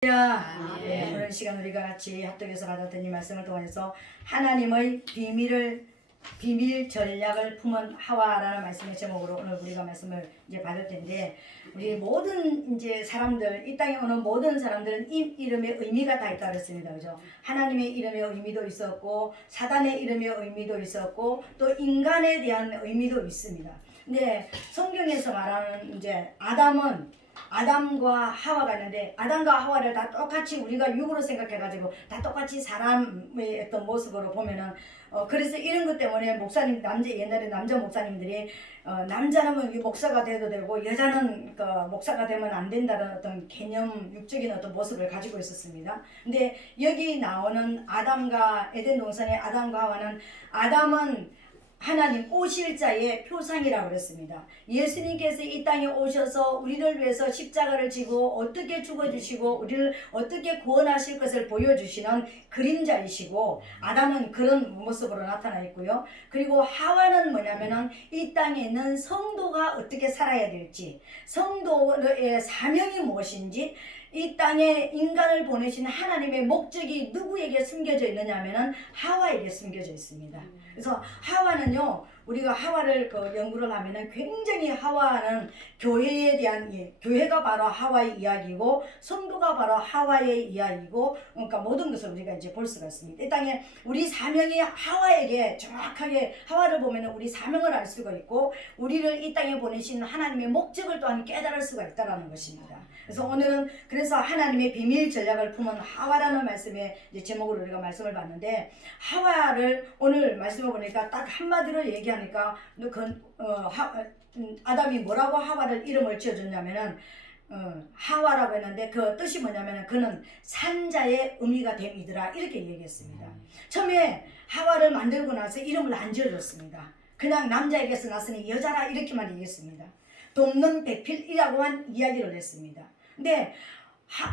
네, 오늘 시간 우리가 같이 합독해서 받았던 이 말씀을 통해서 하나님의 비밀 전략을 품은 하와라는 말씀의 제목으로 오늘 우리가 말씀을 이제 받을 텐데, 우리 모든 이제 사람들, 이 땅에 오는 모든 사람들은 이 이름의 의미가 다 있다 그랬습니다. 그죠? 하나님의 이름의 의미도 있었고, 사단의 이름의 의미도 있었고, 또 인간에 대한 의미도 있습니다. 근데 성경에서 말하는 이제 아담과 하와가 있는데, 아담과 하와를 다 똑같이 우리가 육으로 생각해가지고 다 똑같이 사람의 어떤 모습으로 보면은 그래서 이런 것 때문에 목사님 옛날에 남자 목사님들이 남자는 목사가 돼도 되고 여자는 목사가 되면 안 된다는 어떤 개념, 육적인 어떤 모습을 가지고 있었습니다. 근데 여기 나오는 아담과 에덴 동산의 아담과 하와는, 아담은 하나님 오실 자의 표상이라고 그랬습니다. 예수님께서 이 땅에 오셔서 우리를 위해서 십자가를 지고 어떻게 죽어주시고 우리를 어떻게 구원하실 것을 보여주시는 그림자이시고, 아담은 그런 모습으로 나타나 있고요. 그리고 하와는 뭐냐면은 이 땅에 있는 성도가 어떻게 살아야 될지, 성도의 사명이 무엇인지, 이 땅에 인간을 보내신 하나님의 목적이 누구에게 숨겨져 있느냐 하면은 하와에게 숨겨져 있습니다. 그래서 하와는요, 우리가 하와를 연구를 하면은 굉장히 하와는 교회에 대한, 교회가 바로 하와의 이야기고 성도가 바로 하와의 이야기고, 그러니까 모든 것을 우리가 이제 볼 수가 있습니다. 이 땅에 우리 사명이 하와에게 정확하게, 하와를 보면은 우리 사명을 알 수가 있고 우리를 이 땅에 보내신 하나님의 목적을 또한 깨달을 수가 있다라는 것입니다. 그래서 오늘은 그래서 하나님의 비밀 전략을 품은 하와라는 말씀의 제목으로 우리가 말씀을 봤는데, 하와를 오늘 말씀을 보니까 딱 한마디로 얘기하니까 아담이 뭐라고 하와를 이름을 지어줬냐면은 하와라고 했는데 그 뜻이 뭐냐면은 그는 산자의 의미가 됨이더라, 이렇게 얘기했습니다. 처음에 하와를 만들고 나서 이름을 안 지어줬습니다. 그냥 남자에게서 났으니 여자라 이렇게만 얘기했습니다. 돕는 배필이라고만 이야기를 했습니다. 근데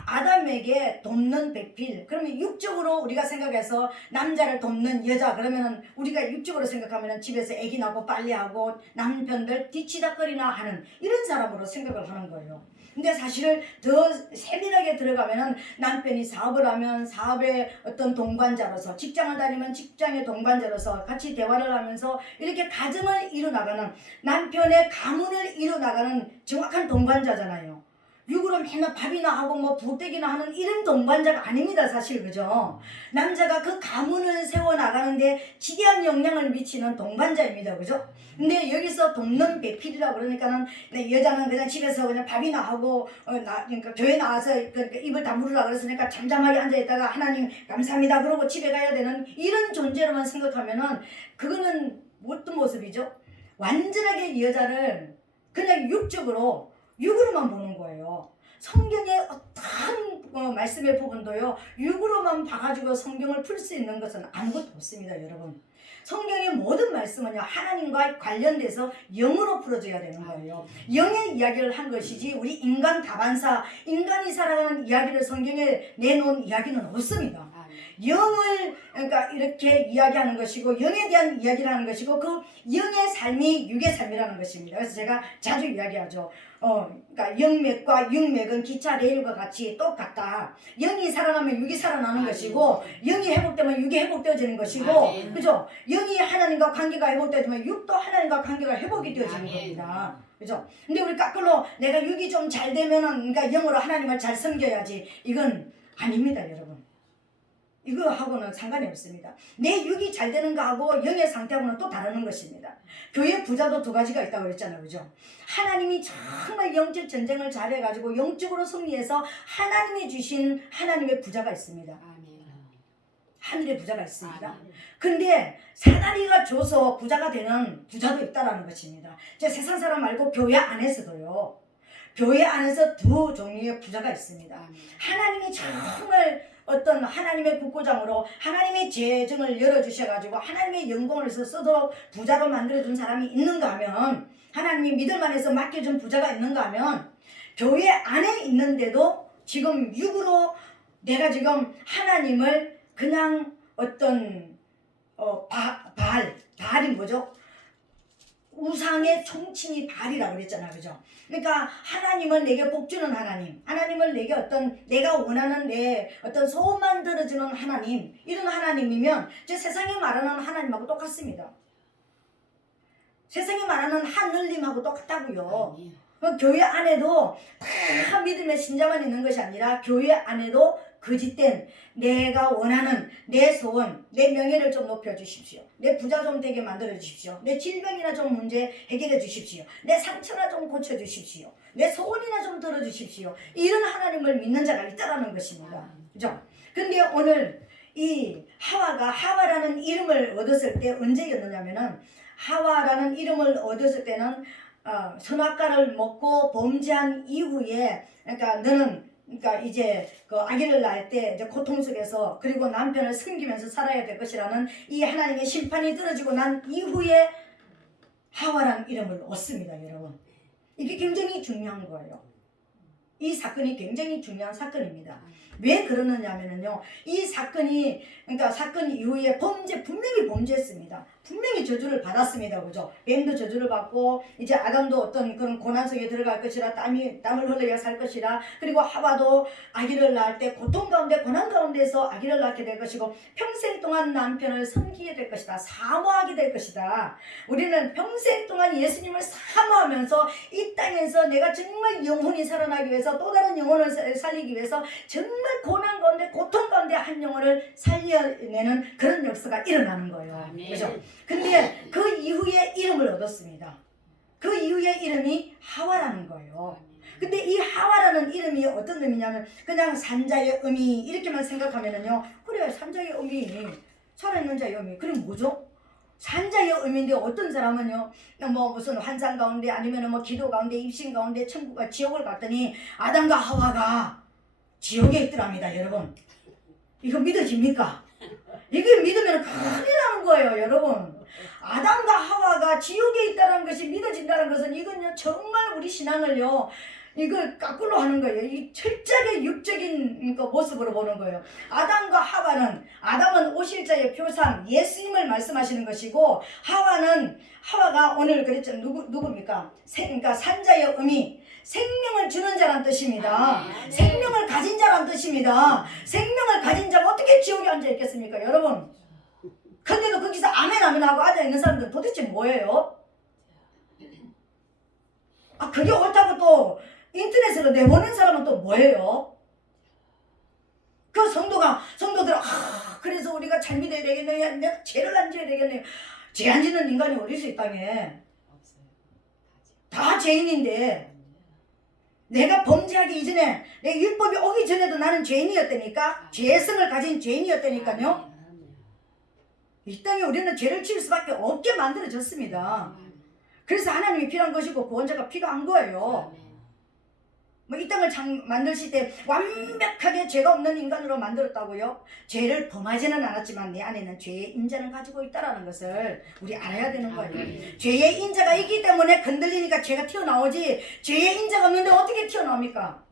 아담에게 돕는 배필, 그러면 육적으로 우리가 생각해서 남자를 돕는 여자, 그러면은 우리가 육적으로 생각하면은 집에서 아기 낳고 빨래하고 남편들 뒤치다거리나 하는 이런 사람으로 생각을 하는 거예요. 근데 사실은 더 세밀하게 들어가면은 남편이 사업을 하면 사업의 어떤 동반자로서, 직장을 다니면 직장의 동반자로서 같이 대화를 하면서 이렇게 가정을 이뤄나가는, 남편의 가문을 이뤄나가는 정확한 동반자잖아요. 육으로 맨날 밥이나 하고 뭐 부대기나 하는 이런 동반자가 아닙니다, 사실. 그죠? 남자가 그 가문을 세워나가는데 지대한 영향을 미치는 동반자입니다. 그죠? 근데 여기서 돕는 배필이라고 그러니까는 여자는 그냥 집에서 그냥 밥이나 하고 그러니까 교회 나와서 그러니까 입을 다물으라 그랬으니까 잠잠하게 앉아있다가 하나님 감사합니다 그러고 집에 가야 되는 이런 존재로만 생각하면은 그거는 어떤 모습이죠? 완전하게 이 여자를 그냥 육으로만 보는 거예요. 성경의 어떤 말씀의 부분도요, 육으로만 봐가지고 성경을 풀 수 있는 것은 아무것도 없습니다, 여러분. 성경의 모든 말씀은요, 하나님과 관련돼서 영으로 풀어져야 되는 거예요. 영의 이야기를 한 것이지 우리 인간 다반사, 인간이 살아가는 이야기를 성경에 내놓은 이야기는 없습니다. 영을 그러니까 이렇게 이야기하는 것이고, 영에 대한 이야기를 하는 것이고, 그 영의 삶이 육의 삶이라는 것입니다. 그래서 제가 자주 이야기하죠. 그러니까 영맥과 육맥은 기차 레일과 같이 똑같다. 영이 살아나면 육이 살아나는 것이고, 영이 회복되면 육이 회복되어지는 것이고, 그죠? 영이 하나님과 관계가 회복되어지면 육도 하나님과 관계가 회복이 되어지는 겁니다. 그죠? 근데 우리 거꾸로 내가 육이 좀 잘 되면은, 그러니까 영으로 하나님을 잘 섬겨야지, 이건 아닙니다, 여러분. 이거하고는 상관이 없습니다. 내 육이 잘 되는 거하고 영의 상태하고는 또 다른 것입니다. 교회 부자도 두 가지가 있다고 그랬잖아요. 그죠? 하나님이 정말 영적 전쟁을 잘해가지고 영적으로 승리해서 하나님이 주신 하나님의 부자가 있습니다. 하늘의 부자가 있습니다. 근데 사다리가 줘서 부자가 되는 부자도 있다라는 것입니다. 세상 사람 말고 교회 안에서도요, 교회 안에서 두 종류의 부자가 있습니다. 하나님이 정말 어떤 하나님의 국고장으로 하나님의 재정을 열어주셔가지고 하나님의 영광을 써서 부자로 만들어준 사람이 있는가 하면, 하나님이 믿을만해서 맡겨준 부자가 있는가 하면, 교회 안에 있는데도 지금 육으로 내가 지금 하나님을 그냥 어떤 바알이 뭐죠? 우상의 총칭이 발이라고 그랬잖아, 그죠? 그러니까 하나님은 내게 복 주는 하나님, 하나님을 내게 어떤 내가 원하는 내 어떤 소원만 들어주는 하나님, 이런 하나님이면 저 세상에 말하는 하나님하고 똑같습니다. 세상에 말하는 하늘님하고 똑같다고요. 교회 안에도 다 믿음의 신자만 있는 것이 아니라 교회 안에도 거짓된 내가 원하는 내 소원, 내 명예를 좀 높여주십시오. 내 부자 좀 되게 만들어주십시오. 내 질병이나 좀 문제 해결해 주십시오. 내 상처나 좀 고쳐주십시오. 내 소원이나 좀 들어주십시오. 이런 하나님을 믿는 자가 있다라는 것입니다. 그죠? 근데 오늘 이 하와라는 이름을 얻었을 때 언제였느냐면은, 하와라는 이름을 얻었을 때는 선악과를 먹고 범죄한 이후에, 그러니까 이제 그 아기를 낳을 때 이제 고통 속에서, 그리고 남편을 섬기면서 살아야 될 것이라는 이 하나님의 심판이 떨어지고 난 이후에 하와라는 이름을 얻습니다, 여러분. 이게 굉장히 중요한 거예요. 이 사건이 굉장히 중요한 사건입니다. 왜 그러느냐면요, 이 사건이, 그러니까 사건 이후에 분명히 범죄했습니다. 분명히 저주를 받았습니다. 그죠? 뱀도 저주를 받고, 이제 아담도 어떤 그런 고난 속에 들어갈 것이라, 땀을 흘려야 살 것이라, 그리고 하와도 아기를 낳을 때 고통 가운데, 고난 가운데서 아기를 낳게 될 것이고, 평생 동안 남편을 섬기게 될 것이다. 사모하게 될 것이다. 우리는 평생 동안 예수님을 사모하면서 이 땅에서 내가 정말 영혼이 살아나기 위해서, 또 다른 영혼을 살리기 위해서 정말 고난 가운데, 고통 가운데 한 영혼을 살려내는 그런 역사가 일어나는 거예요. 그죠? 근데 그 이후에 이름을 얻었습니다. 그 이후에 이름이 하와라는 거예요. 근데 이 하와라는 이름이 어떤 의미냐면, 그냥 산자의 의미 이렇게만 생각하면은요, 그래, 산자의 의미, 살아있는 자의 의미, 그럼 뭐죠? 산자의 의미인데, 어떤 사람은요, 뭐 무슨 환상 가운데, 아니면 뭐 기도 가운데, 입신 가운데 천국과 지옥을 갔더니 아담과 하와가 지옥에 있더랍니다. 여러분, 이거 믿어집니까? 이게 믿으면 큰일 나는 거예요, 여러분. 아담과 하와가 지옥에 있다는 것이 믿어진다는 것은, 이건요 정말 우리 신앙을요 이걸 거꾸로 하는 거예요. 이 철저하게 육적인 모습으로 보는 거예요. 아담은 오실자의 표상 예수님을 말씀하시는 것이고, 하와가 오늘 그랬죠. 누굽니까? 그러니까 산자의 의미, 생명을 주는 자란 뜻입니다. 생명을 가진 자란 뜻입니다. 생명을 가진 자가 어떻게 지옥에 앉아 있겠습니까, 여러분? 근데도 거기서 아멘 하고 앉아 있는 사람들은 도대체 뭐예요? 그게 옳다고 또 인터넷으로 내보낸 사람은 또 뭐예요? 그 성도들은 그래서 우리가 잘 믿어야 되겠네요. 내가 죄를 안 지어야 되겠네요. 죄 안 짓는 인간이 어디 있어, 이 땅에? 다 죄인인데, 내가 범죄하기 이전에, 내 율법이 오기 전에도 나는 죄인이었다니까? 죄성을 가진 죄인이었다니까요? 이 땅에 우리는 죄를 지을 수밖에 없게 만들어졌습니다. 그래서 하나님이 필요한 것이고 구원자가 필요한 거예요. 뭐 이 땅을 만드실 때 완벽하게 죄가 없는 인간으로 만들었다고요? 죄를 범하지는 않았지만 내 안에는 죄의 인자는 가지고 있다는 것을 우리 알아야 되는 거예요. 죄의 인자가 있기 때문에 건들리니까 죄가 튀어나오지, 죄의 인자가 없는데 어떻게 튀어나옵니까?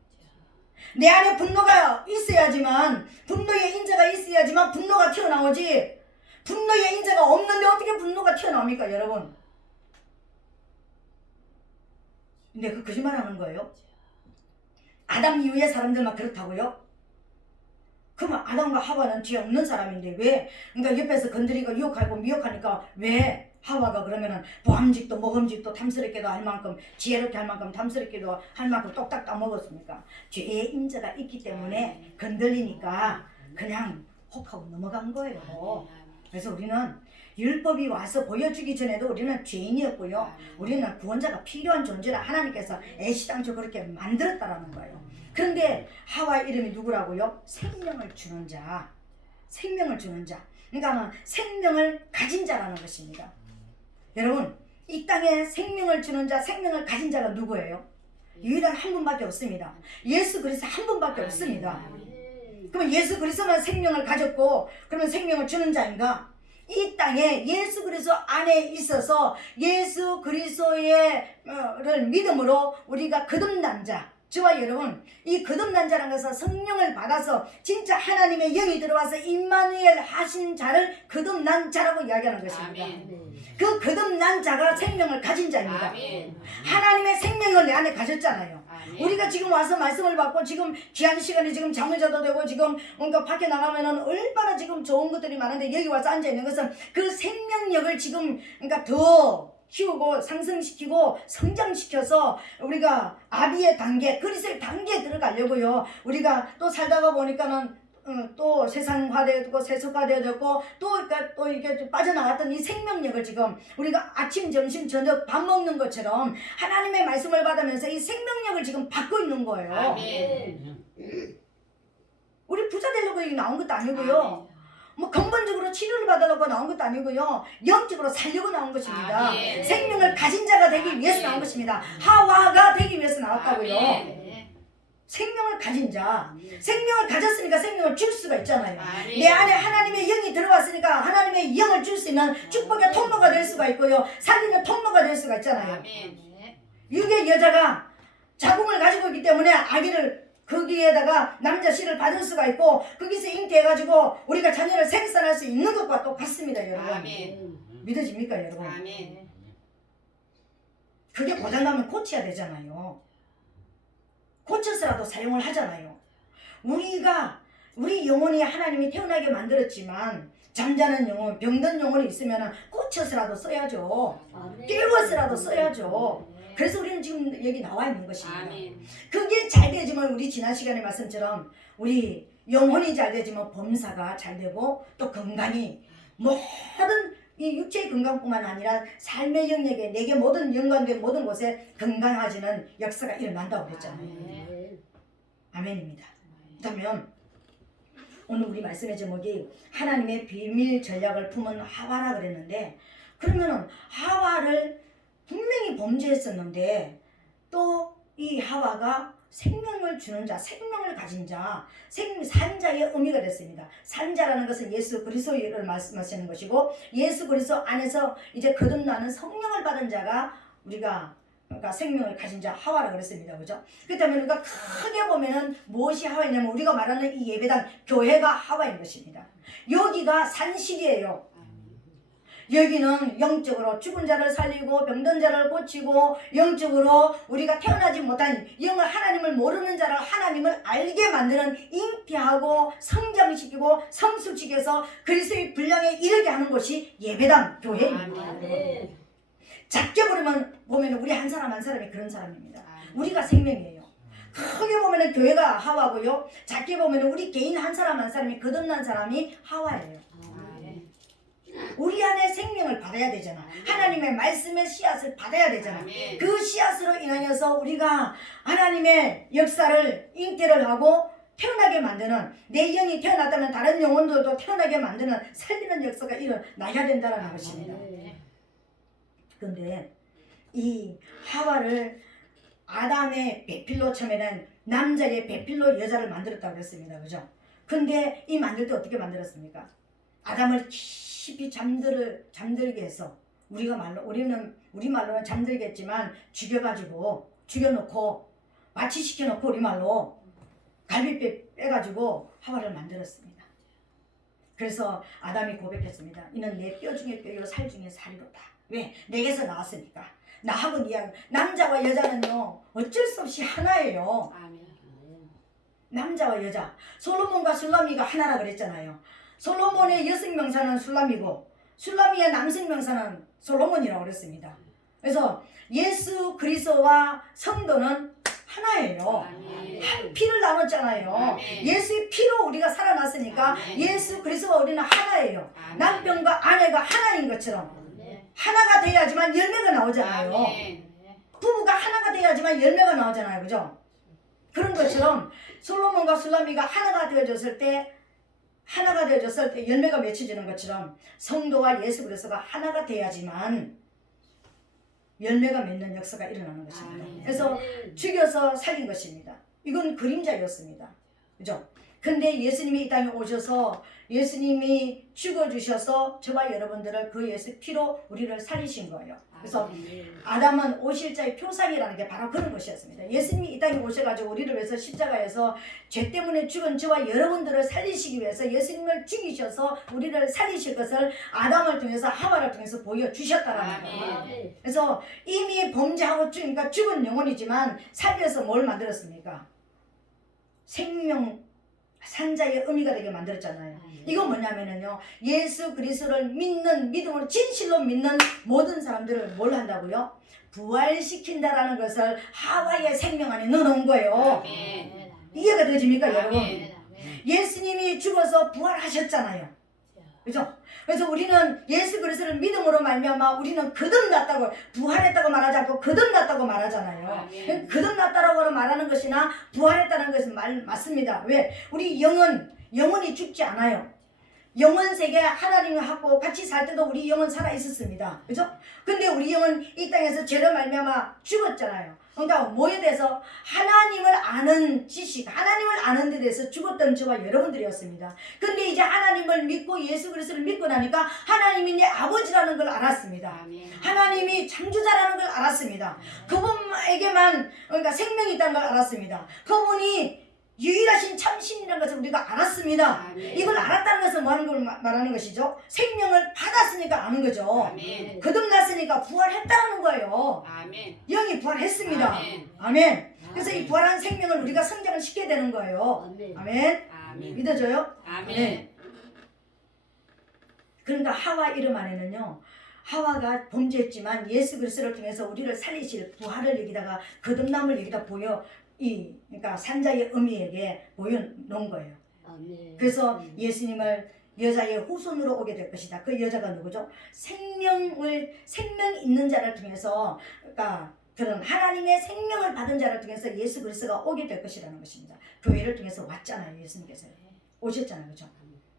내 안에 분노가 있어야지만, 분노의 인자가 있어야지만 분노가 튀어나오지, 분노의 인자가 없는데 어떻게 분노가 튀어나옵니까, 여러분? 근데 그 거짓말하는 거예요. 아담 이후의 사람들만 그렇다고요? 그러면 아담과 하와는 죄 없는 사람인데 왜? 그러니까 옆에서 건드리고 유혹하고 미혹하니까 왜 하와가 그러면은 보암직도 먹음직도 탐스럽게도 할 만큼, 지혜롭게 할 만큼, 탐스럽게도 할 만큼 똑딱 따먹었습니까? 죄의 인자가 있기 때문에 건들리니까 그냥 혹하고 넘어간 거예요. 그래서 우리는 율법이 와서 보여주기 전에도 우리는 죄인이었고요. 우리는 구원자가 필요한 존재라 하나님께서 애시당초 그렇게 만들었다라는 거예요. 그런데 하와 이름이 누구라고요? 생명을 주는 자. 생명을 주는 자. 그러니까 생명을 가진 자라는 것입니다. 여러분, 이 땅에 생명을 주는 자, 생명을 가진 자가 누구예요? 유일한 한 분밖에 없습니다. 예수 그리스도 한 분밖에 없습니다. 그러면 예수 그리스도만 생명을 가졌고, 그러면 생명을 주는 자인가? 이 땅에 예수 그리스도 안에 있어서 예수 그리스도를 믿음으로 우리가 거듭난 자, 저와 여러분, 이 거듭난 자라는 것은 성령을 받아서 진짜 하나님의 영이 들어와서 임마누엘 하신 자를 거듭난 자라고 이야기하는 것입니다. 아멘. 그 거듭난 자가 생명을 가진 자입니다. 아멘. 하나님의 생명을 내 안에 가졌잖아요. 아멘. 우리가 지금 와서 말씀을 받고 지금 귀한 시간에 지금 잠을 자도 되고 지금 뭔가 밖에 나가면은 얼마나 지금 좋은 것들이 많은데 여기 와서 앉아 있는 것은 그 생명력을 지금 그러니까 더 키우고 상승시키고 성장시켜서 우리가 아비의 단계, 그리스도의 단계에 들어가려고요. 우리가 또 살다가 보니까는 또 세상화되었고 세속화되었고 또 이렇게 빠져나갔던 이 생명력을 지금 우리가 아침, 점심, 저녁 밥 먹는 것처럼 하나님의 말씀을 받으면서 이 생명력을 지금 받고 있는 거예요. 아멘. 우리 부자 되려고 여기 나온 것도 아니고요. 뭐 근본적으로 치료를 받으려고 나온 것도 아니고요. 영적으로 살려고 나온 것입니다. 아멘. 생명을 가진 자가 되기 위해서 나온 것입니다. 하와가 되기 위해서 나왔다고요. 아멘. 생명을 가진 자, 생명을 가졌으니까 생명을 줄 수가 있잖아요. 아멘. 내 안에 하나님의 영이 들어왔으니까 하나님의 영을 줄 수 있는 축복의 통로가 될 수가 있고요. 살리는 통로가 될 수가 있잖아요. 아멘. 육의 여자가 자궁을 가지고 있기 때문에 아기를 거기에다가 남자 씨를 받을 수가 있고 거기서 잉태해가지고 우리가 자녀를 생산할 수 있는 것과 똑같습니다, 여러분. 아멘. 믿어집니까, 여러분? 아멘. 그게 고장나면 고쳐야 되잖아요. 고쳐서라도 사용을 하잖아요. 우리 영혼이 하나님이 태어나게 만들었지만 잠자는 영혼, 병든 영혼이 있으면 고쳐서라도 써야죠. 깨워서라도 써야죠. 그래서 우리는 지금 여기 나와 있는 것입니다. 아멘. 그게 잘 되지만 우리 지난 시간의 말씀처럼 우리 영혼이 잘 되지만 범사가 잘 되고 또 건강이 모든 이 육체의 건강뿐만 아니라 삶의 영역에 내게 모든 연관된 모든 곳에 건강해지는 역사가 일어난다고 그랬잖아요. 아멘입니다. 그렇다면 오늘 우리 말씀의 제목이 하나님의 비밀 전략을 품은 하와라 그랬는데 그러면은 하와를 분명히 범죄했었는데 또 이 하와가 생명을 주는 자, 생명을 가진 자, 산자의 의미가 됐습니다. 산자라는 것은 예수 그리스도를 말씀하시는 것이고 예수 그리스도 안에서 이제 거듭나는 성령을 받은 자가 그러니까 생명을 가진 자 하와라 그랬습니다. 그죠? 그렇다면 우리가 크게 보면은 무엇이 하와이냐면 우리가 말하는 이 예배당 교회가 하와인 것입니다. 여기가 산실이에요. 여기는 영적으로 죽은 자를 살리고 병든 자를 고치고 영적으로 우리가 태어나지 못한 영을 하나님을 모르는 자를 하나님을 알게 만드는 잉태하고 성장시키고 성숙시켜서 그리스도의 분량에 이르게 하는 것이 예배당 교회입니다. 작게 보면 우리 한 사람 한 사람이 그런 사람입니다. 우리가 생명이에요. 크게 보면 교회가 하와고요. 작게 보면 우리 개인 한 사람 한 사람이 거듭난 사람이 하와예요. 우리 안에 생명을 받아야 되잖아. 하나님의 말씀의 씨앗을 받아야 되잖아. 그 씨앗으로 인하여서 우리가 하나님의 역사를 잉태를 하고 태어나게 만드는 내 영이 태어났다면 다른 영혼들도 태어나게 만드는 살리는 역사가 일어나야 된다는 것입니다. 그런데 이 하와를 아담의 배필로 처음에는 남자의 배필로 여자를 만들었다고 그랬습니다. 그죠? 근데 이 만들 때 어떻게 만들었습니까? 아담을 깊이 잠들게 해서 우리 말로는 잠들겠지만 죽여놓고 마취시켜놓고 우리 말로 갈비뼈 빼가지고 하와를 만들었습니다. 그래서 아담이 고백했습니다. 이는 내 뼈 중에 뼈요 살 중에 살이로다. 왜? 내게서 나왔으니까. 나하고 남자와 여자는요 어쩔 수 없이 하나예요. 남자와 여자. 솔로몬과 술라미가 하나라 그랬잖아요. 솔로몬의 여성 명사는 술라미고 술라미의 남성 명사는 솔로몬이라고 그랬습니다. 그래서 예수 그리스도와 성도는 하나예요. 한 피를 나눴잖아요. 예수의 피로 우리가 살아났으니까 예수 그리스도와 우리는 하나예요. 남편과 아내가 하나인 것처럼 하나가 돼야지만 열매가 나오잖아요. 부부가 하나가 돼야지만 열매가 나오잖아요. 그죠? 그런 것처럼 솔로몬과 술라미가 하나가 되어졌을 때 열매가 맺혀지는 것처럼 성도와 예수 그리스도가 하나가 돼야지만 열매가 맺는 역사가 일어나는 것입니다. 그래서 죽여서 살린 것입니다. 이건 그림자였습니다. 그죠? 근데 예수님이 이 땅에 오셔서 예수님이 죽어주셔서 저와 여러분들을 그 예수 피로 우리를 살리신 거예요. 그래서 아담은 오실자의 표상이라는 게 바로 그런 것이었습니다. 예수님이 이 땅에 오셔가지고 우리를 위해서 십자가에서 죄 때문에 죽은 저와 여러분들을 살리시기 위해서 예수님을 죽이셔서 우리를 살리실 것을 아담을 통해서 하와를 통해서 보여주셨다라는 거예요. 그래서 이미 범죄하고 죽으니까 죽은 영혼이지만 살려서 뭘 만들었습니까? 생명 산자의 의미가 되게 만들었잖아요. 이건 뭐냐면요, 예수 그리스도를 믿는 믿음으로 진실로 믿는 모든 사람들을 뭘 한다고요? 부활시킨다라는 것을 하와의 생명 안에 넣어놓은 거예요. 이해가 되십니까, 여러분? 예수님이 죽어서 부활하셨잖아요. 그죠? 그래서 우리는 예수 그리스도를 믿음으로 말미암아 우리는 거듭났다고, 부활했다고 말하지 않고 거듭났다고 말하잖아요. 거듭났다고 말하는 것이나 부활했다는 것은 맞습니다. 왜? 우리 영혼이 죽지 않아요. 영혼 세계 하나님하고 같이 살 때도 우리 영혼 살아 있었습니다. 그죠? 근데 우리 영혼 이 땅에서 죄로 말미암아 죽었잖아요. 그러니까 뭐에 대해서 하나님을 아는 지식, 하나님을 아는 데 대해서 죽었던 저와 여러분들이었습니다. 근데 이제 하나님을 믿고 예수 그리스도를 믿고 나니까 하나님이 내 아버지라는 걸 알았습니다. 하나님이 창조자라는 걸 알았습니다. 그분에게만 그러니까 생명이 있다는 걸 알았습니다. 그분이 유일하신 참신이라는 것을 우리가 알았습니다. 이걸 알았다는 것은 뭐 하는 걸 말하는 것이죠? 생명을 받았으니까 아는 거죠. 거듭났으니까 부활했다는 거예요. 영이 부활했습니다. 아멘. 그래서 이 부활한 생명을 우리가 성장을 시켜야 되는 거예요. 아멘. 믿어져요? 아멘. 그러니까 하와 이름 안에는요, 하와가 범죄했지만 예수 그리스도를 통해서 우리를 살리실 부활을 여기다가 거듭남을 여기다 그러니까 산자의 의미에게 보여놓은 거예요. 그래서 예수님을 여자의 후손으로 오게 될 것이다. 그 여자가 누구죠? 생명 있는 자를 통해서, 그러니까 그런 하나님의 생명을 받은 자를 통해서 예수 그리스도가 오게 될 것이라는 것입니다. 교회를 통해서 왔잖아요. 예수님께서 오셨잖아요. 그죠?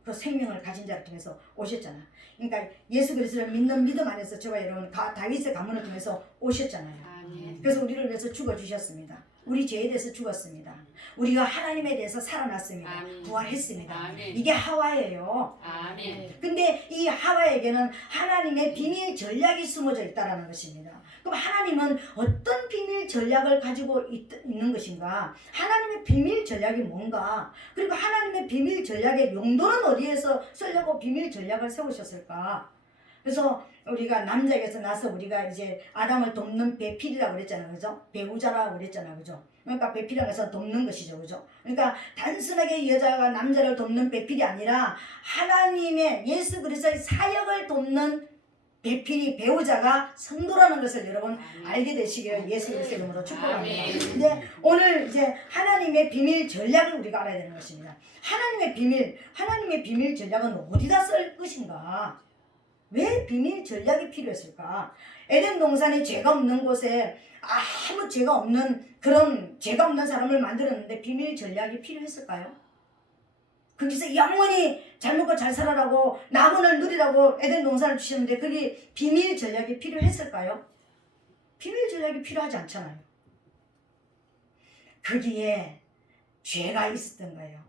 그 생명을 가진 자를 통해서 오셨잖아요. 그러니까 예수 그리스도를 믿는 믿음 안에서 저와 여러분 다윗의 가문을 통해서 오셨잖아요. 그래서 우리를 위해서 죽어주셨습니다. 우리 죄에 대해서 죽었습니다. 우리가 하나님에 대해서 살아났습니다. 부활했습니다. 이게 하와예요. 근데 이 하와에게는 하나님의 비밀 전략이 숨어져 있다는 것입니다. 그럼 하나님은 어떤 비밀 전략을 가지고 있는 것인가? 하나님의 비밀 전략이 뭔가? 그리고 하나님의 비밀 전략의 용도는 어디에서 쓰려고 비밀 전략을 세우셨을까? 그래서 우리가 남자에게서 나서 우리가 이제 아담을 돕는 배필이라고 그랬잖아요. 그죠? 배우자라고 그랬잖아요. 그죠? 그러니까 배필이라고 해서 돕는 것이죠. 그죠? 그러니까 단순하게 여자가 남자를 돕는 배필이 아니라 하나님의 예수 그리스도의 사역을 돕는 배필이 배우자가 성도라는 것을 여러분 알게 되시기를 예수 그리스도의 이름으로 축복합니다. 근데 오늘 이제 하나님의 비밀 전략을 우리가 알아야 되는 것입니다. 하나님의 비밀 전략은 어디다 쓸 것인가? 왜 비밀 전략이 필요했을까? 에덴 동산에 죄가 없는 곳에 아무 죄가 없는 그런 죄가 없는 사람을 만들었는데 비밀 전략이 필요했을까요? 거기서 영원히 잘 먹고 잘 살아라고 낙원을 누리라고 에덴 동산을 주셨는데 그게 비밀 전략이 필요했을까요? 비밀 전략이 필요하지 않잖아요. 거기에 죄가 있었던 거예요.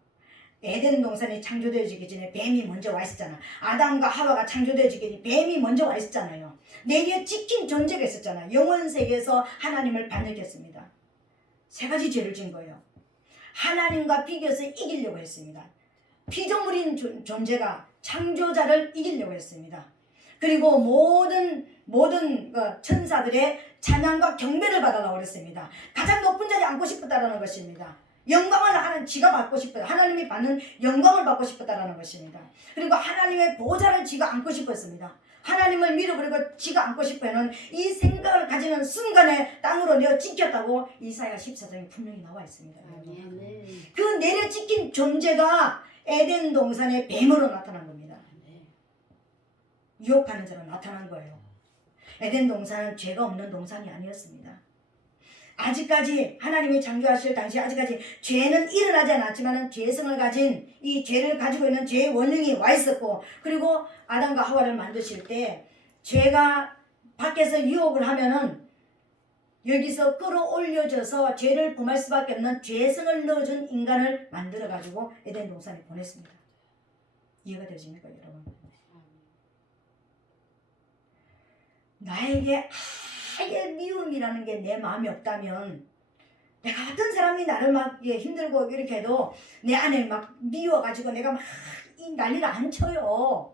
에덴 동산이 창조되어지기 전에 뱀이 먼저 와 있었잖아. 아담과 하와가 창조되어지기 전에 뱀이 먼저 와 있었잖아요. 내게 찍힌 존재가 있었잖아. 영원 세계에서 하나님을 반역했습니다. 세 가지 죄를 지은 거예요. 하나님과 비교해서 이기려고 했습니다. 피조물인 존재가 창조자를 이기려고 했습니다. 그리고 모든 천사들의 찬양과 경배를 받으려고 했습니다. 가장 높은 자리에 앉고 싶었다는 것입니다. 영광을 지가 받고 싶어요. 하나님이 받는 영광을 받고 싶었다는 것입니다. 그리고 하나님의 보좌를 지가 안고 싶었습니다. 하나님을 밀어버리고 지가 안고 싶어하는 이 생각을 가지는 순간에 땅으로 내어 찍혔다고 이사야 14장에 분명히 나와 있습니다. 그 내려 찍힌 존재가 에덴 동산의 뱀으로 나타난 겁니다. 유혹하는 자로 나타난 거예요. 에덴 동산은 죄가 없는 동산이 아니었습니다. 아직까지 하나님이 창조하실 당시 아직까지 죄는 일어나지 않았지만 죄성을 가진 이 죄를 가지고 있는 죄의 원흉이 와 있었고, 그리고 아담과 하와를 만드실 때 죄가 밖에서 유혹을 하면은 여기서 끌어올려져서 죄를 범할 수밖에 없는 죄성을 넣어준 인간을 만들어가지고 에덴 동산에 보냈습니다. 이해가 되십니까 여러분? 나에게 아예 미움이라는 게 내 마음에 없다면, 내가 어떤 사람이 나를 막 힘들고 이렇게 해도 내 안에 막 미워가지고 내가 막 난리를 안 쳐요.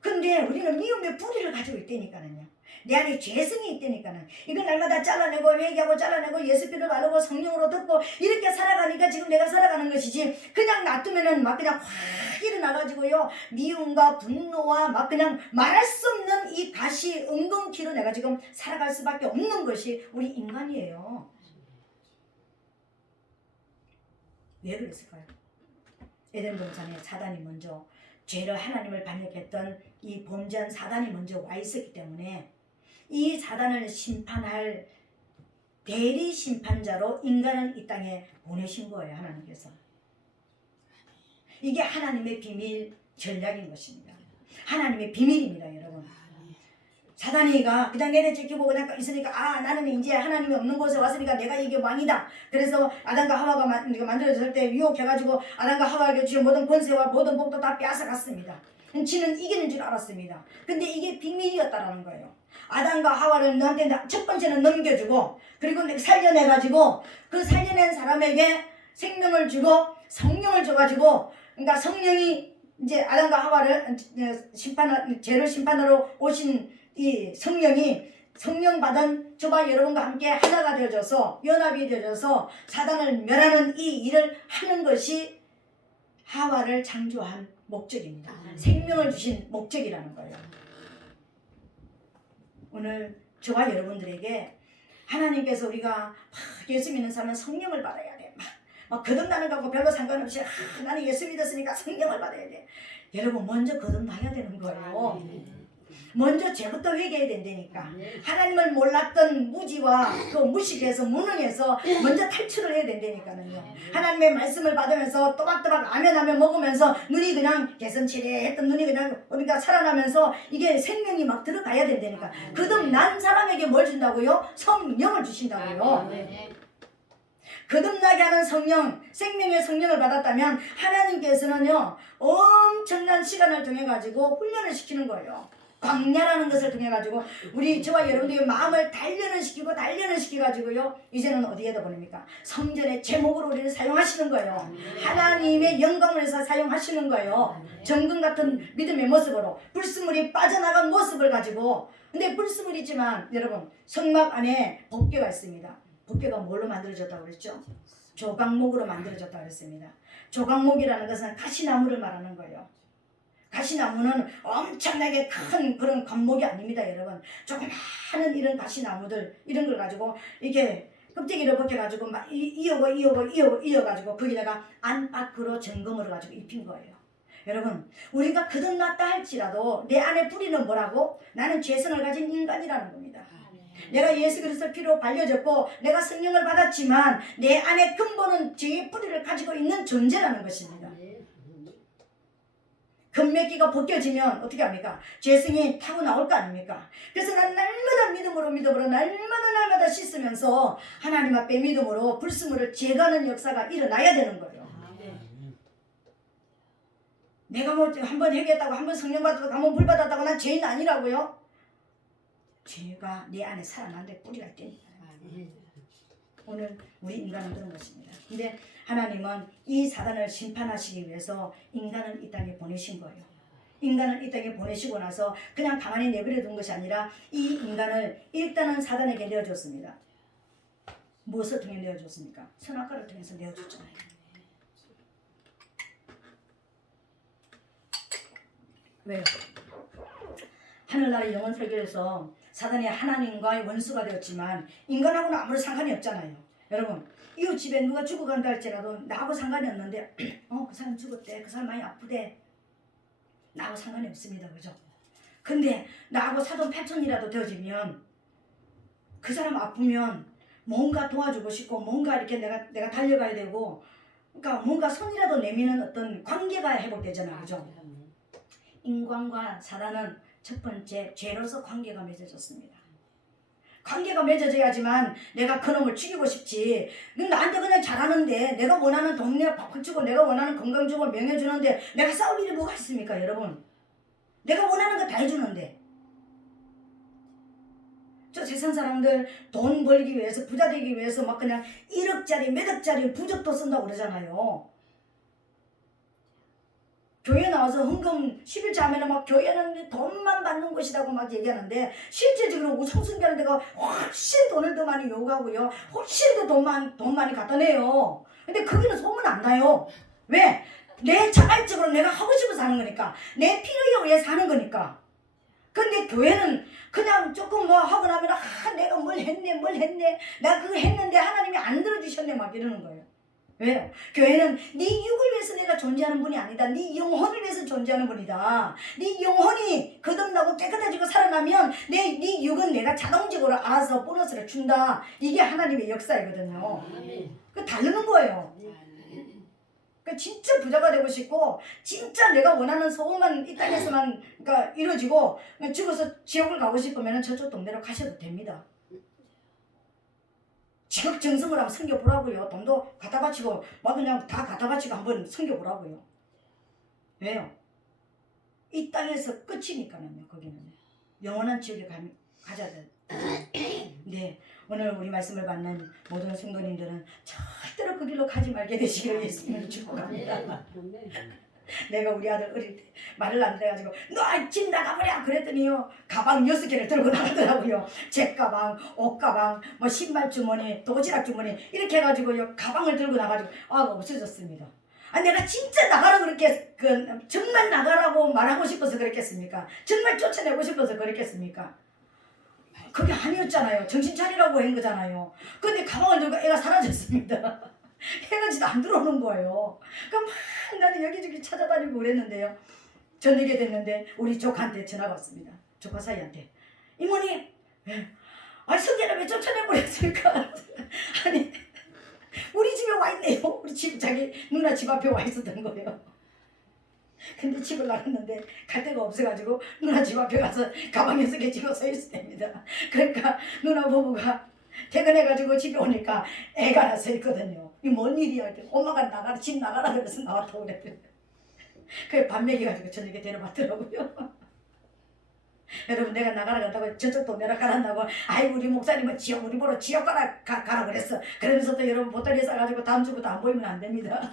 근데 우리는 미움의 뿌리를 가지고 있다니까요. 내 안에 죄성이 있다니까는. 이걸 날마다 잘라내고 회개하고 잘라내고 예수님을 바르고 성령으로 듣고 이렇게 살아가니까 지금 내가 살아가는 것이지, 그냥 놔두면은 막 그냥 확 일어나가지고요, 미움과 분노와 막 그냥 말할 수 없는 이 가시 은근키로 내가 지금 살아갈 수밖에 없는 것이 우리 인간이에요. 왜 그랬을까요? 에덴 동산에 사단이 먼저, 죄를 하나님을 반역했던 이 범죄한 사단이 먼저 와 있었기 때문에 이 사단을 심판할 대리 심판자로 인간을 이 땅에 보내신 거예요. 하나님께서. 이게 하나님의 비밀 전략인 것입니다. 하나님의 비밀입니다 여러분. 사단이가 그냥 내려찍히고 그냥 있으니까 나는 이제 하나님이 없는 곳에 왔으니까 내가 이게 왕이다. 그래서 아담과 하와가 만들어졌을 때 유혹해가지고 아담과 하와에게 주신 모든 권세와 모든 복도 다 빼앗아갔습니다. 지는 이기는 줄 알았습니다. 근데 이게 비밀이었다라는 거예요. 아담과 하와를 너한테 첫 번째는 넘겨주고, 그리고 살려내가지고 그 살려낸 사람에게 생명을 주고 성령을 줘가지고, 그러니까 성령이 이제 아담과 하와를 죄를 심판하러 오신 이 성령이, 성령 받은 저와 여러분과 함께 하나가 되어져서 연합이 되어져서 사단을 멸하는 이 일을 하는 것이 하와를 창조한 목적입니다. 생명을 주신 목적이라는 거예요. 오늘 저와 여러분들에게 하나님께서 우리가 막 예수 믿는 사람은 성령을 받아야 돼. 막 거듭나는 거하고 별로 상관없이 나는 예수 믿었으니까 성령을 받아야 돼. 여러분 먼저 거듭나야 되는 거예요. 먼저 죄부터 회개해야 된다니까. 하나님을 몰랐던 무지와 그 무식에서 무능에서 먼저 탈출을 해야 된다니까요. 하나님의 말씀을 받으면서 또박또박 아멘하며 먹으면서 눈이 그냥 개선치레했던 눈이 그냥 그러니까 살아나면서 이게 생명이 막 들어가야 된다니까. 거듭난 사람에게 뭘 준다고요? 성령을 주신다고요. 거듭나게 하는 성령, 생명의 성령을 받았다면 하나님께서는요 엄청난 시간을 통해 가지고 훈련을 시키는 거예요. 광야라는 것을 통해 가지고 우리 저와 여러분들의 마음을 단련을 시키가지고요 이제는 어디에다 보냅니까? 성전의 제목으로 우리를 사용하시는 거예요. 하나님의 영광을 해서 사용하시는 거예요. 정금 같은 믿음의 모습으로 불순물이 빠져나간 모습을 가지고. 근데 불순물이지만 여러분 성막 안에 법궤가 있습니다. 법궤가 뭘로 만들어졌다고 그랬죠? 조각목으로 만들어졌다고 그랬습니다. 조각목이라는 것은 가시나무를 말하는 거예요. 가시나무는 엄청나게 큰 그런 관목이 아닙니다 여러분. 조그마한 이런 가시나무들 이런 걸 가지고 이렇게 껍데기를 벗겨가지고 막 이어가지고 거기다가 안팎으로 점검을 가지고 입힌 거예요. 여러분 우리가 거듭났다 할지라도 내 안에 뿌리는 뭐라고? 나는 죄성을 가진 인간이라는 겁니다. 내가 예수 그리스도 피로 발려졌고 내가 성령을 받았지만 내 안에 근본은 죄의 뿌리를 가지고 있는 존재라는 것입니다. 금맥기가 벗겨지면 어떻게 합니까? 죄성이 타고 나올 거 아닙니까? 그래서 난 날마다 믿음으로 날마다 씻으면서 하나님 앞에 믿음으로 불순물을 제거하는 역사가 일어나야 되는 거예요. 내가 뭐 한번 회개했다고 한번 성령 받았다고 한번 불 받았다고 난 죄인 아니라고요? 죄가 내 안에 살아난데 뿌리가 있다니까요. 오늘 우리 인간은 그런 것입니다. 근데 하나님은 이 사단을 심판하시기 위해서 인간을 이 땅에 보내신 거예요. 인간을 이 땅에 보내시고 나서 그냥 가만히 내버려 둔 것이 아니라 이 인간을 일단은 사단에게 내어줬습니다. 무엇을 통해 내어줬습니까? 선악과를 통해서 내어줬잖아요. 왜요? 하늘나라의 영원 세계에서 사단이 하나님과의 원수가 되었지만 인간하고는 아무런 상관이 없잖아요. 여러분 이웃집에 누가 죽어간다 할지라도 나하고 상관이 없는데 그 사람 죽었대, 그 사람 많이 아프대, 나하고 상관이 없습니다. 그죠? 근데 나하고 사돈 패촌이라도 되어지면 그 사람 아프면 뭔가 도와주고 싶고 뭔가 이렇게 내가 달려가야 되고, 그러니까 뭔가 손이라도 내미는 어떤 관계가 회복되잖아요. 그죠? 인간과 사단은 첫 번째 죄로서 관계가 맺어졌습니다. 관계가 맺어져야지만 내가 그놈을 죽이고 싶지. 나한테 그냥 잘하는데, 내가 원하는 동네 팍팍 주고 내가 원하는 건강 주고 명예 주는데 내가 싸울 일이 뭐가 있습니까 여러분? 내가 원하는 거 다 해주는데. 저 세상 사람들 돈 벌기 위해서, 부자 되기 위해서 막 그냥 1억짜리 몇 억짜리 부적도 쓴다고 그러잖아요. 교회 나와서 헌금 11조 하면 막 교회는 돈만 받는 곳이라고 막 얘기하는데, 실제적으로 우상숭배하는 데가 훨씬 돈을 더 많이 요구하고요, 훨씬 더 돈 많이 갖다 내요. 근데 거기는 소문 안 나요. 왜? 내 자발적으로 내가 하고 싶어서 하는 거니까, 내 필요에 의해서 하는 거니까. 근데 교회는 그냥 조금 뭐 하고 나면 내가 뭘 했네 내가 그거 했는데 하나님이 안 들어주셨네 막 이러는 거예요. 왜요? 교회는 네 육을 위해서 내가 존재하는 분이 아니다. 네 영혼을 위해서 존재하는 분이다. 네 영혼이 거듭나고 깨끗해지고 살아나면 네 육은 내가 자동적으로 알아서 보너스를 준다. 이게 하나님의 역사이거든요. 그 다르는 거예요. 그 진짜 부자가 되고 싶고, 진짜 내가 원하는 소원만 이 땅에서만 그러니까 이루어지고 죽어서 지옥을 가고 싶으면 저쪽 동네로 가셔도 됩니다. 지극정성을 한번 섬겨보라고요. 돈도 갖다 바치고 막 그냥 다 갖다 바치고 한번 섬겨보라고요. 왜요? 이 땅에서 끝이니까요. 거기는 영원한 지옥에 가져야 돼. 네, 오늘 우리 말씀을 받는 모든 성도님들은 절대로 그 길로 가지 말게 되시기를 예수님을 축복합니다. 내가 우리 아들 어릴 때 말을 안 들어가지고 너 집 나가버려 그랬더니요, 가방 6개를 들고 나가더라고요. 책가방, 옷가방, 뭐 신발 주머니, 도지락 주머니 이렇게 해가지고요, 가방을 들고 나가지고 없어졌습니다. 내가 진짜 나가라 그렇게 정말 나가라고 말하고 싶어서 그랬겠습니까? 정말 쫓아내고 싶어서 그랬겠습니까? 그게 아니었잖아요. 정신 차리라고 한 거잖아요. 근데 가방을 들고 애가 사라졌습니다. 해가지도 안 들어오는 거예요. 그럼 막 나는 여기저기 찾아다니고 그랬는데요, 저녁에 됐는데 우리 조카한테 전화가 왔습니다. 조카 사이한테. 이모님, 성재를 왜 쫓아내버렸을까? 아니, 우리 집에 와 있네요. 우리 집, 자기 누나 집 앞에 와 있었던 거예요. 근데 집을 나갔는데 갈 데가 없어가지고 누나 집 앞에 가서 가방 6개 집어 서 있습니다. 그러니까 누나 부부가 퇴근해가지고 집에 오니까 애가 하나 서 있거든요. 이 뭔 일이야? 엄마가 나가라, 집 나가라 그래서 나왔다고 그랬더니 그래 밥 먹여가지고 저녁에 데려왔더라고요. 여러분, 내가 나가라 간다고 저쪽 동네로 가란다고 아이고 우리 목사님은 지옥, 우리 보러 지옥 가라 그랬어. 그러면서 또 여러분 보따리에 싸가지고 다음 주부터 안 보이면 안 됩니다.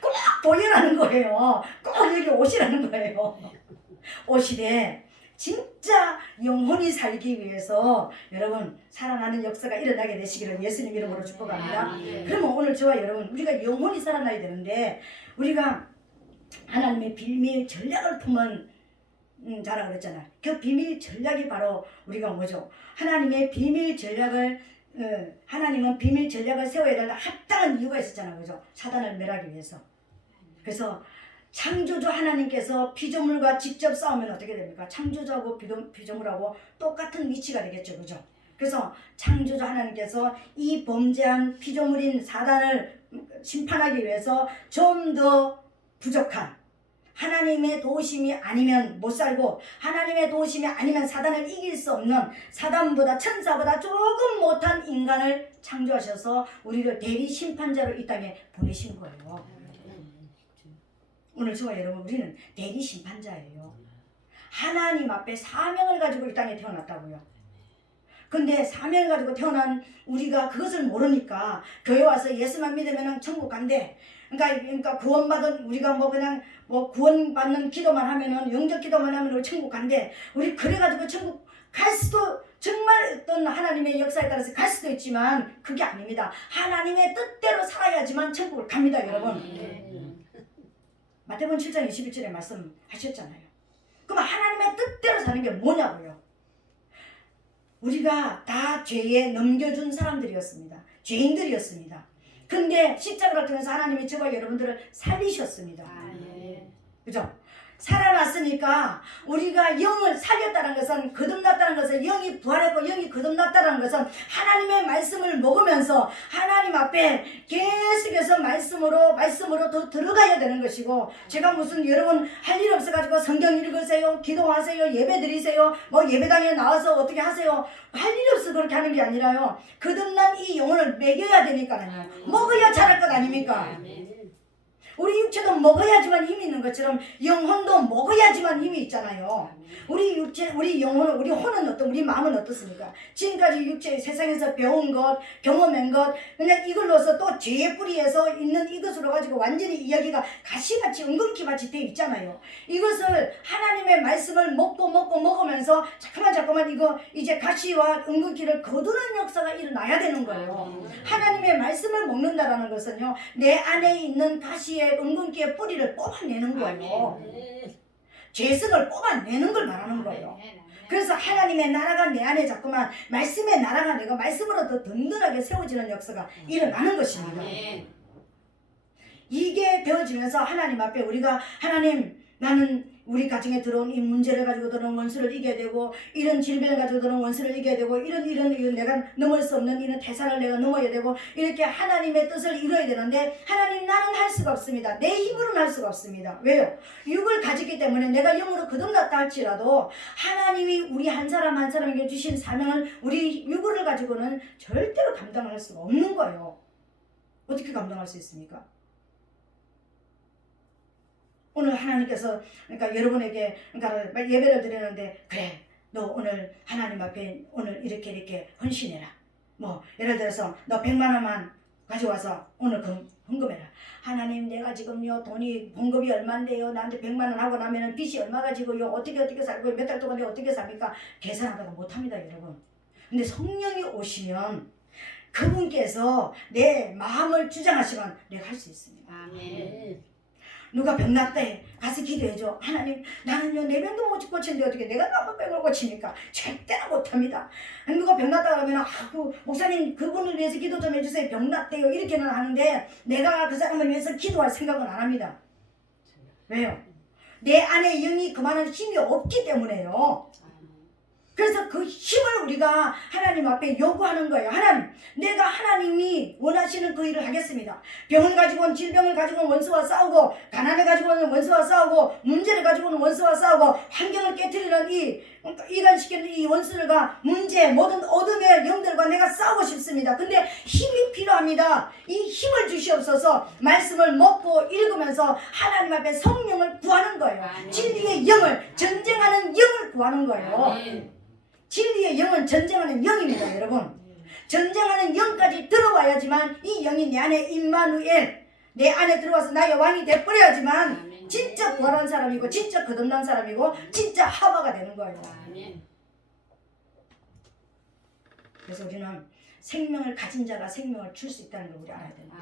꼭 보이라는 거예요. 꼭 여기 오시라는 거예요. 오시되 진짜 영혼이 살기 위해서 여러분 살아나는 역사가 일어나게 되시기를 예수님 이름으로 축복합니다. 그러면 오늘 저와 여러분, 우리가 영혼이 살아나야 되는데, 우리가 하나님의 비밀 전략을 품은 자라 그랬잖아요. 그 비밀 전략이 바로 우리가 뭐죠? 하나님의 비밀 전략을 하나님은 비밀 전략을 세워야 될 합당한 이유가 있었잖아요. 그죠? 사단을 멸하기 위해서. 그래서 창조주 하나님께서 피조물과 직접 싸우면 어떻게 됩니까? 창조주하고 피조물하고 똑같은 위치가 되겠죠. 그죠? 그래서 창조주 하나님께서 이 범죄한 피조물인 사단을 심판하기 위해서 좀 더 부족한, 하나님의 도우심이 아니면 못 살고, 하나님의 도우심이 아니면 사단을 이길 수 없는, 사단보다 천사보다 조금 못한 인간을 창조하셔서 우리를 대리 심판자로 이 땅에 보내신 거예요. 오늘 저와 여러분, 우리는 대리 심판자예요. 하나님 앞에 사명을 가지고 이 땅에 태어났다고요. 근데 사명을 가지고 태어난 우리가 그것을 모르니까 교회 와서 예수만 믿으면 천국 간대. 그러니까 구원받은 우리가 그냥 구원받는 기도만 하면은, 영적 기도만 하면 우리 천국 간대. 우리 그래가지고 천국 갈 수도, 정말 어떤 하나님의 역사에 따라서 갈 수도 있지만 그게 아닙니다. 하나님의 뜻대로 살아야지만 천국을 갑니다, 여러분. 마태복음 7장 21절에 말씀하셨잖아요. 그럼 하나님의 뜻대로 사는 게 뭐냐고요? 우리가 다 죄에 넘겨준 사람들이었습니다. 죄인들이었습니다. 근데 십자가를 통해서 하나님이 저와 여러분들을 살리셨습니다. 그죠? 살아났으니까 우리가 영을 살렸다는 것은 거듭났다는 것은 영이 부활했고 영이 거듭났다는 것은 하나님의 말씀을 먹으면서 하나님 앞에 계속해서 말씀으로 더 들어가야 되는 것이고 제가 무슨 여러분 할 일 없어가지고 성경 읽으세요 기도하세요 예배 드리세요 뭐 예배당에 나와서 어떻게 하세요 할 일이 없어 그렇게 하는 게 아니라요 거듭난 이 영혼을 먹여야 되니까요 먹어야 자랄 것 아닙니까? 우리 육체도 먹어야지만 힘이 있는 것처럼 영혼도 먹어야지만 힘이 있잖아요. 우리 육체, 우리 영혼은, 우리 혼은 우리 마음은 어떻습니까? 지금까지 육체 세상에서 배운 것, 경험한 것, 그냥 이걸로서 또 죄의 뿌리에서 있는 이것으로 가지고 완전히 이야기가 가시같이 은근기같이 되어 있잖아요. 이것을 하나님의 말씀을 먹으면서 자꾸만 이거 이제 가시와 은근기를 거두는 역사가 일어나야 되는 거예요. 하나님의 말씀을 먹는다라는 것은요, 내 안에 있는 가시의 은근기의 뿌리를 뽑아내는 거예요. 죄성을 뽑아내는 걸 말하는 거예요. 그래서 하나님의 나라가 내 안에 자꾸만 말씀의 나라가 내가 말씀으로 더 든든하게 세워지는 역사가 일어나는 것입니다. 이게 되어지면서 하나님 앞에 우리가 하나님 나는 우리 가정에 들어온 이 문제를 가지고 들어온 원수를 이겨야 되고 이런 질병을 가지고 들어온 원수를 이겨야 되고 이런 내가 넘을 수 없는 이런 대상을 내가 넘어야 되고 이렇게 하나님의 뜻을 이뤄야 되는데 하나님 나는 할 수가 없습니다. 내 힘으로는 할 수가 없습니다. 왜요? 육을 가졌기 때문에 내가 영으로 거듭났다 할지라도 하나님이 우리 한 사람 한 사람에게 주신 사명을 우리 육을 가지고는 절대로 감당할 수가 없는 거예요. 어떻게 감당할 수 있습니까? 오늘 하나님께서 그러니까 여러분에게 그러니까 예배를 드리는데 그래 너 오늘 하나님 앞에 오늘 이렇게 헌신해라. 뭐 예를 들어서 너 100만 원만 가져와서 오늘 헌금해라. 하나님 내가 지금요 돈이 봉급이 얼마인데요 나한테 100만 원 하고 나면은 빚이 얼마 가지고요 어떻게 살고 몇 달 동안 내가 어떻게 삽니까? 계산하다가 못합니다 여러분. 근데 성령이 오시면 그분께서 내 마음을 주장하시면 내가 할 수 있습니다. 아멘. 누가 병 났대 가서 기도해줘. 하나님 나는요 내 병도 못 고치는데 어떻게 내가 나무 병을 고치니까 절대로 못합니다. 누가 병 났다 그러면 목사님 그분을 위해서 기도 좀 해주세요. 병 났대요 이렇게는 하는데 내가 그 사람을 위해서 기도할 생각은 안 합니다. 왜요? 내 안에 영이 그만한 힘이 없기 때문에요. 그래서 그 힘을 우리가 하나님 앞에 요구하는 거예요. 하나님, 내가 하나님이 원하시는 그 일을 하겠습니다. 병을 가지고는 질병을 가지고는 원수와 싸우고 가난을 가지고는 원수와 싸우고 문제를 가지고는 원수와 싸우고 환경을 깨트리는 이간시키는 이 원수들과 문제 모든 어둠의 영들과 내가 싸우고 싶습니다. 근데 힘이 필요합니다. 이 힘을 주시옵소서. 말씀을 먹고 읽으면서 하나님 앞에 성령을 구하는 거예요. 진리의 영을 전쟁하는 영을 구하는 거예요. 진리의 영은 전쟁하는 영입니다 여러분. 전쟁하는 영까지 들어와야지만 이 영이 내 안에 임마누엘 내 안에 들어와서 나의 왕이 돼버려야지만 진짜 부활한 사람이고 진짜 거듭난 사람이고 진짜 하와가 되는 거예요. 그래서 우리는 생명을 가진 자가 생명을 줄 수 있다는 걸 우리 알아야 됩니다.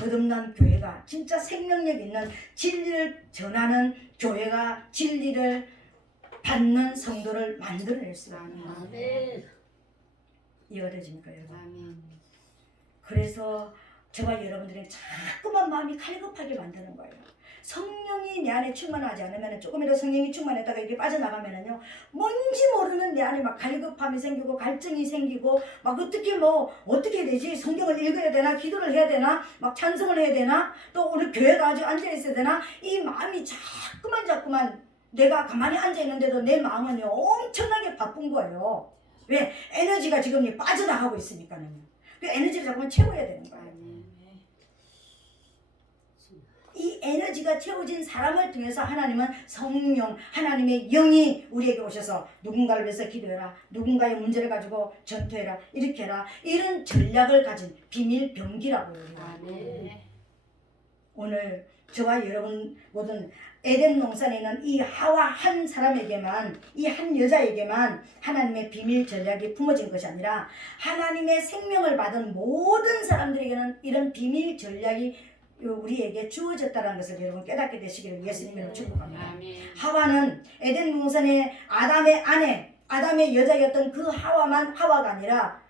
거듭난 교회가 진짜 생명력 있는 진리를 전하는 교회가 진리를 받는 성도를 만들어낼 수 있습니다. 이해가 되십니까 여러분? 그래서 저와 여러분들이 자꾸만 마음이 칼급하게 만드는 거예요. 성령이 내 안에 충만하지 않으면 조금이라도 성령이 충만했다가 이게 빠져나가면은요 뭔지 모르는 내 안에 막 갈급함이 생기고 갈증이 생기고 막 어떻게 되지? 성경을 읽어야 되나? 기도를 해야 되나? 막 찬송을 해야 되나? 또 오늘 교회 가지고 앉아 있어야 되나? 이 마음이 자꾸만 내가 가만히 앉아 있는데도 내 마음은요 엄청나게 바쁜 거예요. 왜? 에너지가 지금 빠져나가고 있으니까요. 그 에너지를 자꾸만 채워야 되는 거예요. 이 에너지가 채워진 사람을 통해서 하나님은 성령, 하나님의 영이 우리에게 오셔서 누군가를 위해서 기도해라, 누군가의 문제를 가지고 전투해라, 이렇게 해라, 이런 전략을 가진 비밀 병기라고 해요. 오늘 저와 여러분 모든 에덴 농산에 있는 이 하와 한 사람에게만, 이 한 여자에게만 하나님의 비밀 전략이 품어진 것이 아니라 하나님의 생명을 받은 모든 사람들에게는 이런 비밀 전략이 우리에게 주어졌다는 것을 여러분 깨닫게 되시기를 예수님으로 축복합니다. 하와는 에덴 동산의 아담의 아내, 아담의 여자였던 그 하와가 아니라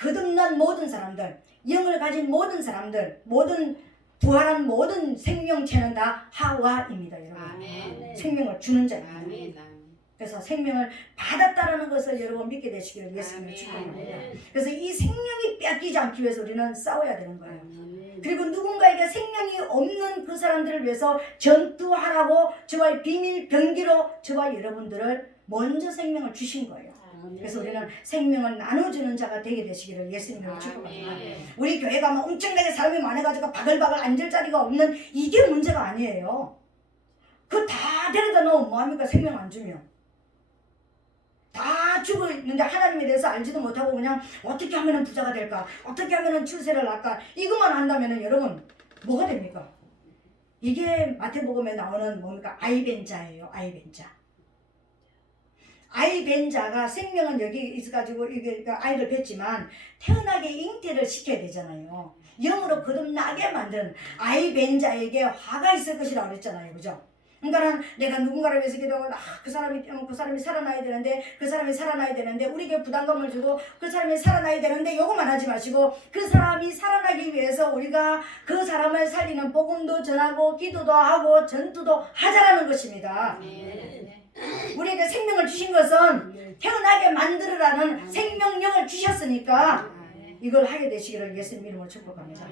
거듭난 모든 사람들, 영을 가진 모든 사람들, 모든 부활한 모든 생명체는 다 하와입니다, 여러분. 아멘. 생명을 주는 자입니다. 아멘. 그래서 생명을 받았다라는 것을 여러분 믿게 되시기를 예수님을 아멘. 축복합니다. 아멘. 그래서 이 생명이 뺏기지 않기 위해서 우리는 싸워야 되는 거예요. 아멘. 그리고 누군가에게 생명이 없는 그 사람들을 위해서 전투하라고 저와의 비밀 병기로 저와 여러분들을 먼저 생명을 주신 거예요. 그래서 우리는 생명을 나눠주는 자가 되게 되시기를 예수님을 축복합니다. 아멘. 우리 교회가 막 엄청나게 사람이 많아가지고 바글바글 앉을 자리가 없는 이게 문제가 아니에요. 그 다 데려다 놓으면 뭐합니까? 생명 안 주면. 다 죽어 있는데 하나님에 대해서 알지도 못하고 그냥 어떻게 하면 부자가 될까? 어떻게 하면 출세를 할까? 이것만 한다면 여러분 뭐가 됩니까? 이게 마태복음에 나오는 뭡니까? 아이벤자예요. 아이벤자. 아이벤자가 생명은 여기 있어가지고 이게 아이를 뵀지만 태어나게 잉태를 시켜야 되잖아요. 영으로 거듭나게 만든 아이벤자에게 화가 있을 것이라고 그랬잖아요. 그죠? 그러니까 내가 누군가를 위해서 기도하고 그 사람이 살아나야 되는데 그 사람이 살아나야 되는데 우리에게 부담감을 주고 그 사람이 살아나야 되는데 요거만 하지 마시고 그 사람이 살아나기 위해서 우리가 그 사람을 살리는 복음도 전하고 기도도 하고 전투도 하자라는 것입니다. 우리에게 생명을 주신 것은 태어나게 만들으라는 생명력을 주셨으니까 이걸 하게 되시기를 예수님 이름으로 축복합니다.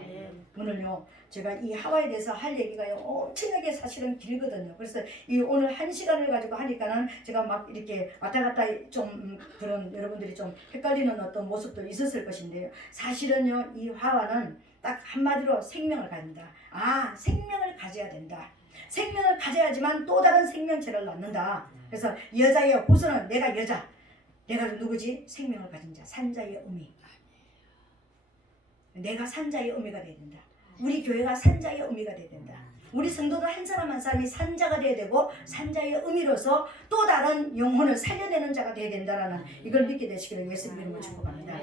오늘요 제가 이 하와에 대해서 할 얘기가요 엄청나게 사실은 길거든요. 그래서 이 오늘 1시간을 가지고 하니까는 제가 막 이렇게 왔다 갔다 좀 그런 여러분들이 좀 헷갈리는 어떤 모습도 있었을 것인데요. 사실은요 이 하와는 딱 한마디로 생명을 가진다. 아 생명을 가져야 된다. 생명을 가져야지만 또 다른 생명체를 낳는다. 그래서 여자의 호소는 내가 여자, 내가 누구지? 생명을 가진 자, 산자의 의미. 내가 산자의 의미가 되어야 된다. 우리 교회가 산자의 의미가 되어야 된다. 우리 성도들 한 사람 한 사람이 산자가 되어야 되고 산자의 의미로서 또 다른 영혼을 살려내는 자가 되어야 된다라는 이걸 믿게 되시기를 예수님 이름으로 축복합니다.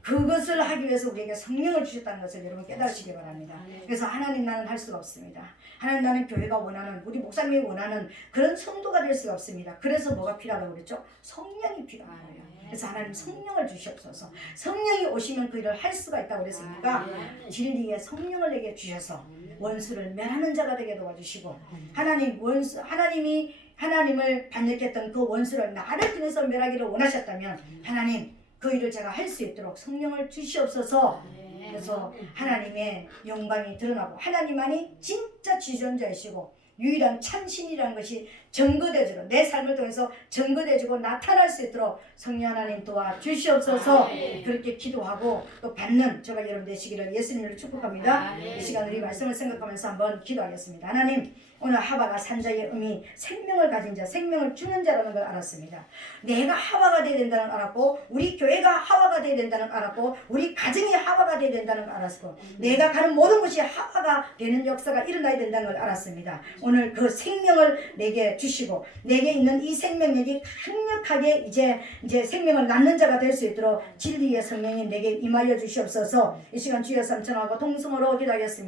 그것을 하기 위해서 우리에게 성령을 주셨다는 것을 여러분 깨달으시기 바랍니다. 그래서 하나님 나는 할 수가 없습니다. 하나님 나는 교회가 원하는 우리 목사님이 원하는 그런 성도가 될 수가 없습니다. 그래서 뭐가 필요하다고 그랬죠? 성령이 필요한 거예요. 그래서 하나님 성령을 주시옵소서. 성령이 오시면 그 일을 할 수가 있다고 그랬으니까 진리의 성령을 내게 주셔서 원수를 멸하는 자가 되게 도와주시고 하나님이 하나님을 반역했던 그 원수를 나를 통해서 멸하기를 원하셨다면 하나님 그 일을 제가 할 수 있도록 성령을 주시옵소서. 그래서 하나님의 영광이 드러나고 하나님만이 진짜 지존자이시고 유일한 참신이라는 것이 증거되주고 내 삶을 통해서 증거되주고 나타날 수 있도록 성령 하나님 도와주시옵소서. 그렇게 기도하고 또 받는 저가 여러분 되시기를 예수님을 축복합니다. 이 시간 우리 말씀을 생각하면서 한번 기도하겠습니다. 하나님 오늘 하와가 산자의 의미 생명을 가진 자 생명을 주는 자라는 걸 알았습니다. 내가 하와가 되어야 된다는 걸 알았고 우리 교회가 하와가 되어야 된다는 걸 알았고 우리 가정이 하와가 되어야 된다는 걸 알았고 내가 가는 모든 것이 하와가 되는 역사가 일어나야 된다는 걸 알았습니다. 오늘 그 생명을 내게 주시고 내게 있는 이 생명력이 강력하게 이제 생명을 낳는 자가 될 수 있도록 진리의 성령이 내게 임하여 주시옵소서. 이 시간 주여 삼천하고 통성으로 기도하겠습니다.